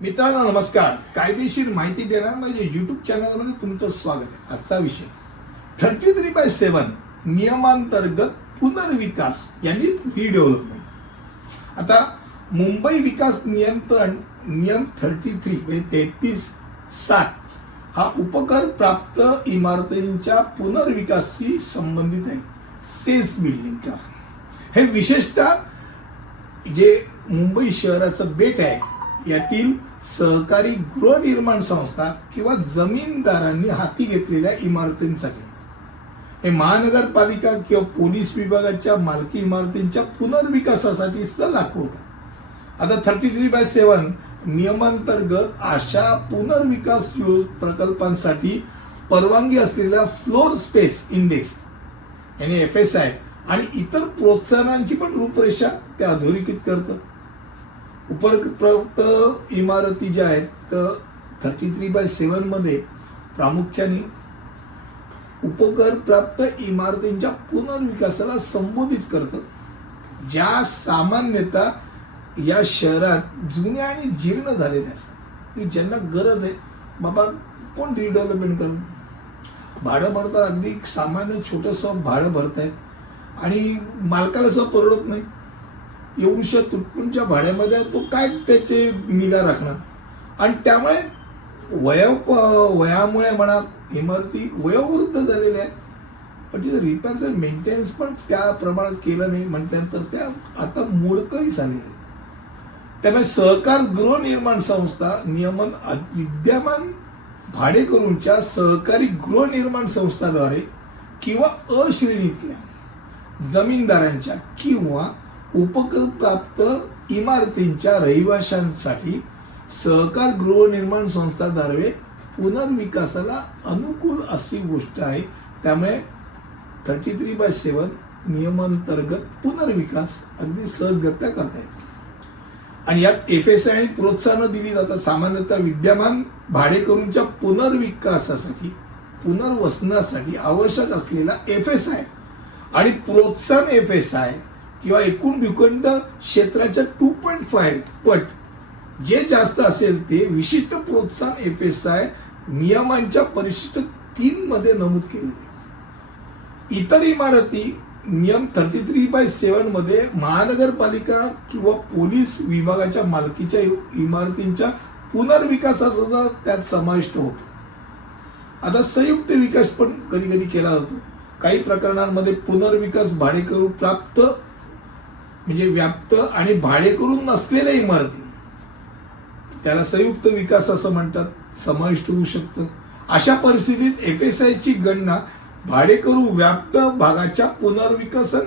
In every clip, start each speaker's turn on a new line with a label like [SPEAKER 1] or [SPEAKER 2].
[SPEAKER 1] मित्रांनो नमस्कार. कायदेशीर माहिती देणार माझ्या युट्यूब चॅनलमध्ये तुमचं स्वागत आहे. आजचा विषय. थर्टी थ्री बाय सेवन नियमांतर्गत पुनर्विकास यांनी रिडेव्हलपमेंट आता मुंबई विकास नियंत्रण नियम थर्टी थ्री म्हणजे तेहतीस सात हा उपकर प्राप्त इमारतींच्या पुनर्विकासाशी संबंधित आहे. सेस बिल्डिंग का हे विशेषतः जे मुंबई शहराचं बेट आहे यातील सहकारी गृहनिर्माण संस्था किंवा जमीनदारांनी हाती घेतलेल्या इमारतींसाठी. हे महानगरपालिका किंवा पोलीस विभागाच्या मालकी इमारतींच्या पुनर्विकासासाठी सुद्धा लागू होता आता थर्टी थ्री बाय सेवन नियमांतर्गत अशा पुनर्विकास प्रकल्पांसाठी परवानगी असलेल्या फ्लोर स्पेस इंडेक्स याने एफ एस आय आणि इतर प्रोत्साहनांची पण रूपरेषा ते अधोरेखित करतं. उपरप्राप्त इमारती ज्या आहेत तर थर्टी थ्री बाय सेवनमध्ये प्रामुख्याने उपकर प्राप्त इमारतींच्या पुनर्विकासाला संबोधित करतं. ज्या सामान्यतः या शहरात जुन्या आणि जीर्ण झालेल्या असतात. की ज्यांना गरज आहे बाबा कोण रिडेव्हलपमेंट करून भाडं भरतात अगदी सामान्य छोटंसं भाडं भरतायत आणि मालकाला असं परवडत नाही. एवढ्या तुटपुंच्या भाड्यामध्ये तो काय त्याचे निगा राखणार? आणि त्यामुळे वया वयामुळे म्हणा इमारती वयोवृद्ध झालेल्या आहेत. पण तिथं रिपेअर्स अँड मेंटेनन्स पण त्या प्रमाणात केलं नाही म्हटल्यानंतर त्या आता मोडकळी झालेल्या आहेत. त्यामुळे सहकार गृहनिर्माण संस्था नियमन विद्यमान भाडेकरूंच्या सहकारी गृहनिर्माण संस्थाद्वारे किंवा अश्रेणीतल्या जमीनदारांच्या किंवा उपकरप्राप्त इमारतींच्या रहिवाशांसाठी सहकार गृहनिर्माण संस्थाद्वारे पुनर्विकासाला अनुकूल अशी गोष्ट आहे. त्यामुळे थर्टी थ्री बाय सेवन नियमांतर्गत पुनर्विकास अगदी सहजगत्या करता येतो आणि यात एफ एस आय आणि प्रोत्साहनं दिली जातात. सामान्यतः विद्यमान भाडेकरूंच्या पुनर्विकासासाठी पुनर्वसनासाठी आवश्यक असलेला एफ एस आय आणि प्रोत्साहन एफ एस आय किंवा एकूण भूखंड क्षेत्राच्या टू पॉईंट फाय पट. जे जास्त असेल ते विशिष्ट प्रोत्साहन एफ एस आय नियमांच्या परिशिष्ट तीन मध्ये नमूद केलेले इतर इमारती नियम थर्टी थ्री बाय सेवनमध्ये महानगरपालिका किंवा पोलीस विभागाच्या मालकीच्या इमारतींच्या पुनर्विकासाचा त्यात समाविष्ट होतो. आता संयुक्त विकास पण कधी कधी केला जातो. काही प्रकरणांमध्ये पुनर्विकास भाडेकरू प्राप्त म्हणजे व्याप्त आणि भाडेकरू नसलेल्या इमारती. त्याला संयुक्त विकास असं म्हणतात समाविष्ट होऊ शकतं. अशा परिस्थितीत एफ एस आयची गणना भाडेकरू व्याप्त भागाच्या पुनर्विकसन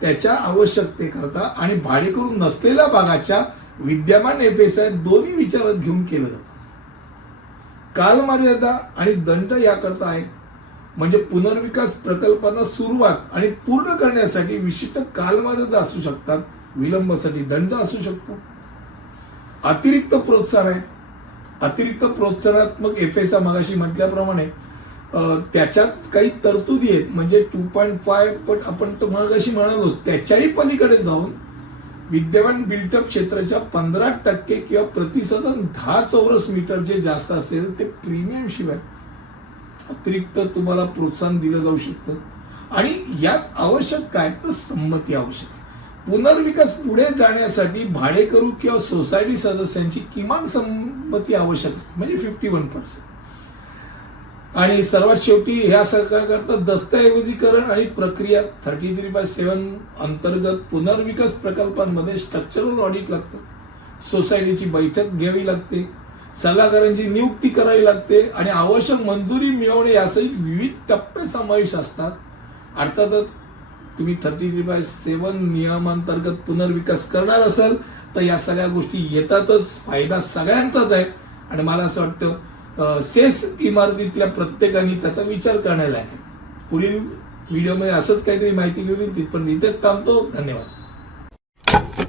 [SPEAKER 1] त्याच्या आवश्यकतेकरता आणि भाडेकरू नसलेल्या भागाच्या विद्यमान एफ एस आय दोन्ही विचारात घेऊन केलं जातं. कालमर्यादा आणि दंड याकरता आहे. म्हणजे पुनर्विकास प्रकल्पांना सुरुवात आणि पूर्ण करण्यासाठी विशिष्ट कालमर्यादा असू शकतात विलंबासाठी दंड असू शकतो. अतिरिक्त प्रोत्साहन आहे. अतिरिक्त प्रोत्साहनात्मक एफ एस मगाशी म्हटल्याप्रमाणे त्याच्यात काही तरतुदी आहेत म्हणजे टू पॉईंट फाय पट आपण तो मागाशी म्हणालोच त्याच्याही पलीकडे जाऊन विद्यमान बिल्टअप क्षेत्राच्या पंधरा टक्के किंवा प्रतिसदन दहा चौरस मीटर जे जास्त असेल ते प्रीमियम शिवाय अतिरिक्त तुम्हाला प्रोत्साहन दिलं जाऊ शकतं. आणि यात आवश्यक काय तर संमती आवश्यक आहे. पुनर्विकास पुढे जाण्यासाठी भाडेकरू किंवा सोसायटी सदस्यांची किमान संमती आवश्यक असते म्हणजे फिफ्टी वन पर्सेंट आणि सर्वात शेवटी ह्या सरकारकरता दस्तऐवजीकरण आणि प्रक्रिया थर्टी थ्री बाय सेवन अंतर्गत पुनर्विकास प्रकल्पांमध्ये स्ट्रक्चरल ऑडिट लागतं. सोसायटीची बैठक घ्यावी लागते. सल्लागारांची नियुक्ती करावी लागते आणि आवश्यक मंजुरी मिळवणे यासही विविध टप्पे समावेश असतात. अर्थातच तुम्ही थर्टी थ्री बाय सेवन नियमांतर्गत पुनर्विकास करणार असाल तर या सगळ्या गोष्टी येतातच. फायदा सगळ्यांचाच आहे. आणि मला असं वाटतं सेस इमारतीतल्या प्रत्येकाने त्याचा विचार करण्याला आहे. पुढील व्हिडिओमध्ये असंच काहीतरी माहिती घेऊन तिथपर्यंत इथेच थांबतो. धन्यवाद.